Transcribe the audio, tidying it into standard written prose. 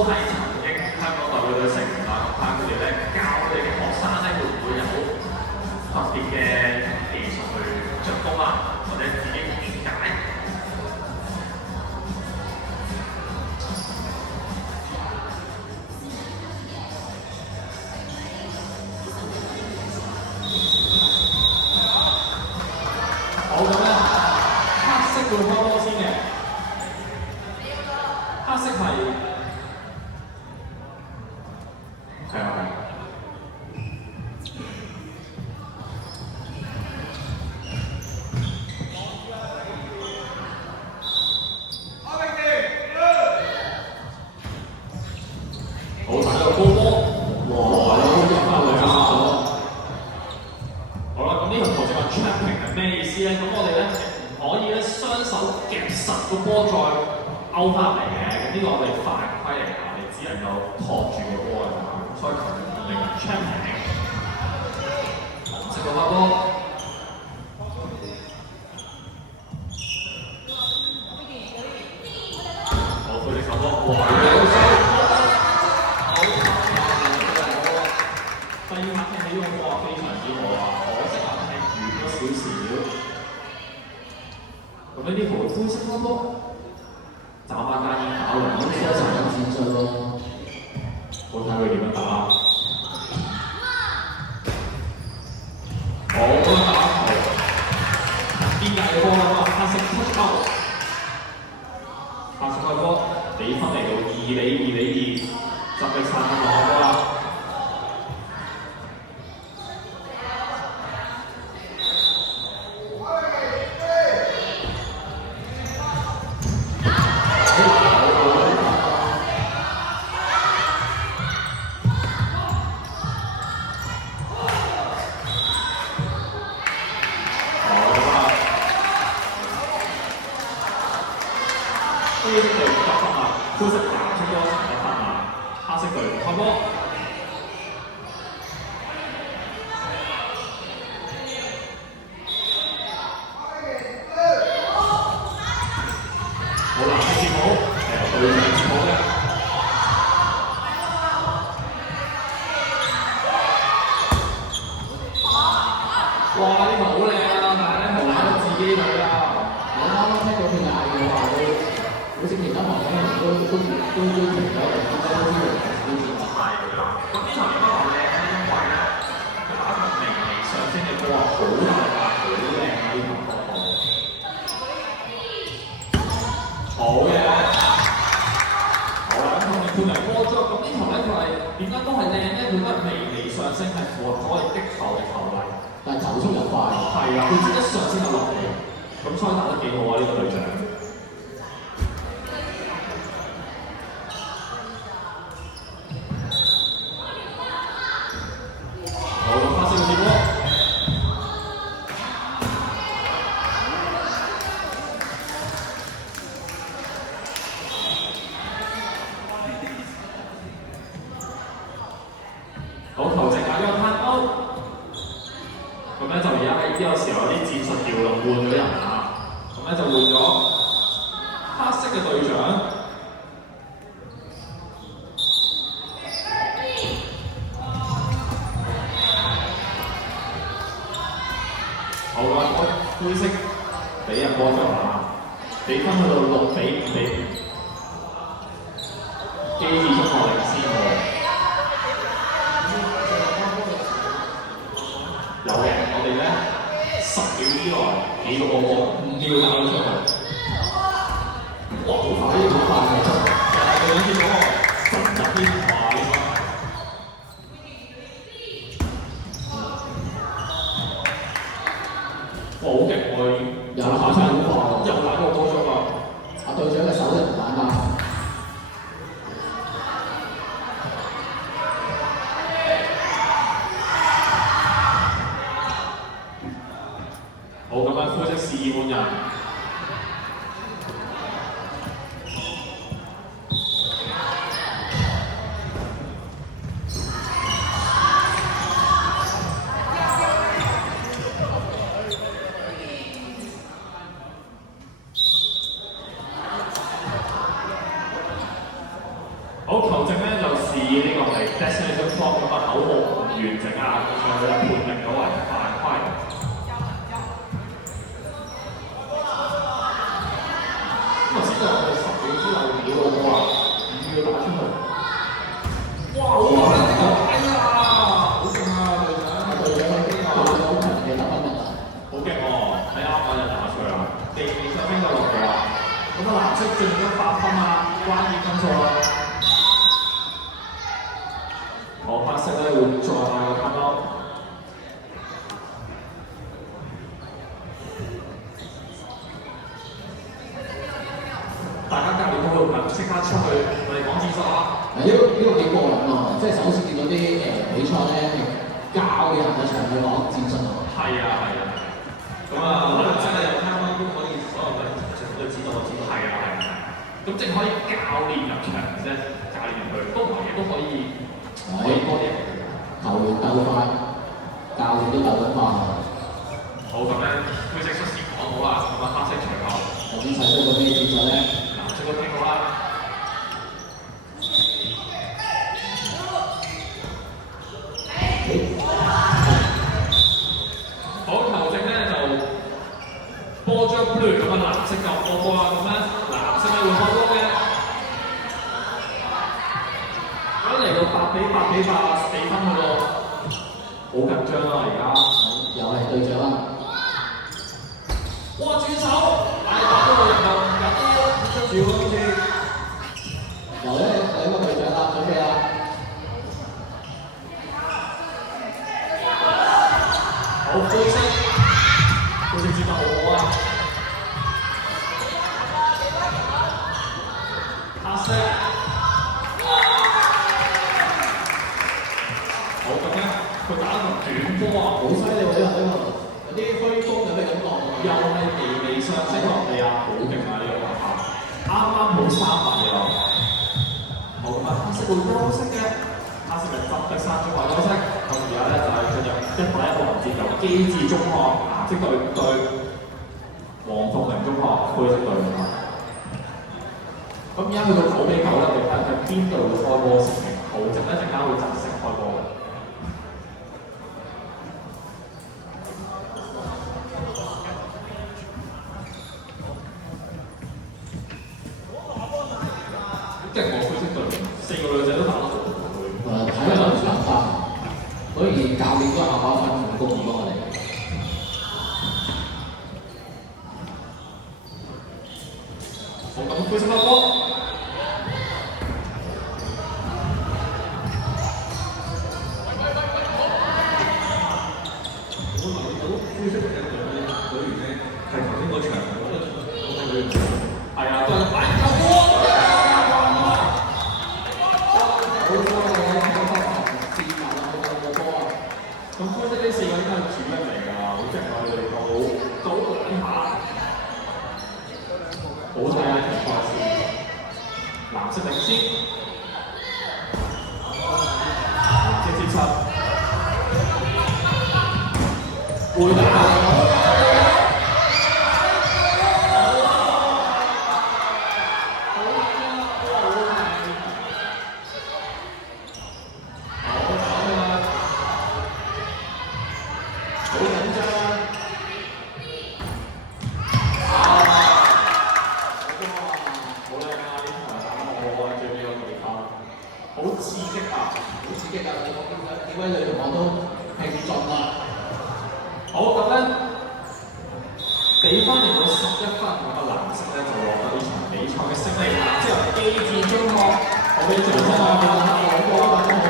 都係曾經香港代表隊成員啊，咁睇下佢哋咧教佢哋嘅學生咧會唔會有特別嘅技術去進攻啊，或者自己點解？好咁咧，黑色會開波先嘅，黑色係係啊係。好睇個高波，哇！你高波翻兩下咗。好啦，咁呢個頭先話 trapping 係咩意思咧？咁我哋咧唔可以咧雙手夾實個波再勾翻嚟嘅，咁呢個我哋犯規嚟㗎，我哋只能夠托住個波㗎嘛，所以令 trapping。紅色個發波。好，佢哋手波，哇！第二下踢起個波非常之好啊，可惜啊係遠咗少少。咁呢啲好灰色波波，找翻間已打兩波非常之進咯。好睇佢點樣打。好啦，打球，邊界嘅波啦，黑色 touch out， 黑色嘅波，比分嚟到2-2，執力3分落波啦。灰色隊得分啊，灰色打出波得分啊，黑色隊開波。好啦，係接好，係對面接好嘅。哇！呢球好靚啊，但係咧係打到自己隊啊。我啱啱聽到佢嗌嘅話，好似其他旁邊人都停咗，應該都知道自己點。係啦，咁呢場點解話靚咧？因為咧佢打出微微上升嘅波，好大壓，好靚啊！呢球波。好嘅，好啦，咁同你判嚟波咗，咁呢球咧佢係點解都係靚咧？佢都係微微上升，係符合咗我哋擊球嘅球例。但係球速又快。係啊，佢一上先就落嚟，咁所以打得幾好啊！呢個隊長。好，咁黑色嘅接波。好，球證嗌咗個 time out， 咁咧就而家喺呢個時候有啲戰術調動換咗人啊，咁咧就換咗黑色嘅隊長。好啦，灰色俾人波咗啦，比分去到6-5，機智中國領先喎。有嘅，我哋咧10秒之內幾個波5秒打到出去。哇！好快，好快嘅，係你見到我深入啲快㗎。哇！好勁喎，又打出好快，又打個波出啊！阿隊長嘅手真唔簡單。好，咁樣灰色示意換人。好，球證咧就試呢個係 destination clock 咁啊，口號唔完整啊，咁所以咧判定咗為犯規。咁頭先就我哋10秒之內秒到我話5秒打出去。哇！好啊！哎呀，好勁啊！隊長好強嘅得分能力，好勁喎！睇啱我就打出去啦，地上邊就落地啦。咁啊，藍色進咗8分啊，關鍵分數啦。好，黑色咧會再嗌個 timeout。大家隔離嗰度咪即刻出去我哋講廁所啊！呢個幾過癮喎！即係首次見到啲比賽咧係教嘅人嘅場去講戰術喎。係啊係啊，咁啊可能真係有 timeout 都可以所有嘅場都知道我知道。係啊係啊，咁淨可以教練入場啫，教練入去都唔係嘅，都可以多啲人。球員鬥快，教練都鬥得快。好咁咧，灰色率先講好啦，咁啊黑色隨後。頭先睇出個咩戰術咧？藍色都傾好啦。好，球證咧就波將 blue 咁啊，藍色就波波啦，咁咧藍色咧會開波嘅。咁嚟到8比84分嘅咯，好緊張啊！而家又係隊長啦。哇！轉手，打到入球，入波，跟住好似又咧兩個隊長啦，準備啦。好灰色接得好好啊！黑色。好咁咧，佢打一個短波啊，好犀利喎！呢個有啲虛風有咩感覺？又係微上升落地啊，好勁啊！呢個打法，啱啱好3米啊！好咁啊，黑色會休息嘅，黑色咪執得3中環休息。咁而家咧就係進入1打1個環節，由基智中學藍色隊對黃鳳玲中學灰色隊啊！咁而家去到9比9咧，我哋睇睇邊隊會開波先。豪值咧陣間會擇色開波嘅。即係我灰色隊4個女仔都打得好。睇下諗辦法，所以教練都下把份工唔幫我哋。好，咁灰色開波。灰色嘅隊員咧係頭先嗰場係啊，都係擺球波。咁灰色呢4個應該係主力嚟㗎，好勁啊！佢哋好撚下，好睇啊！場賽事，藍色領先，藍色接殺，會打。好刺激啊！好刺激啊！你講幾位女同學都拼盡啦。好咁咧，俾翻嚟到11分，咁啊藍色咧就獲得呢場比賽嘅勝利。之後基智中學，我俾掌聲啊！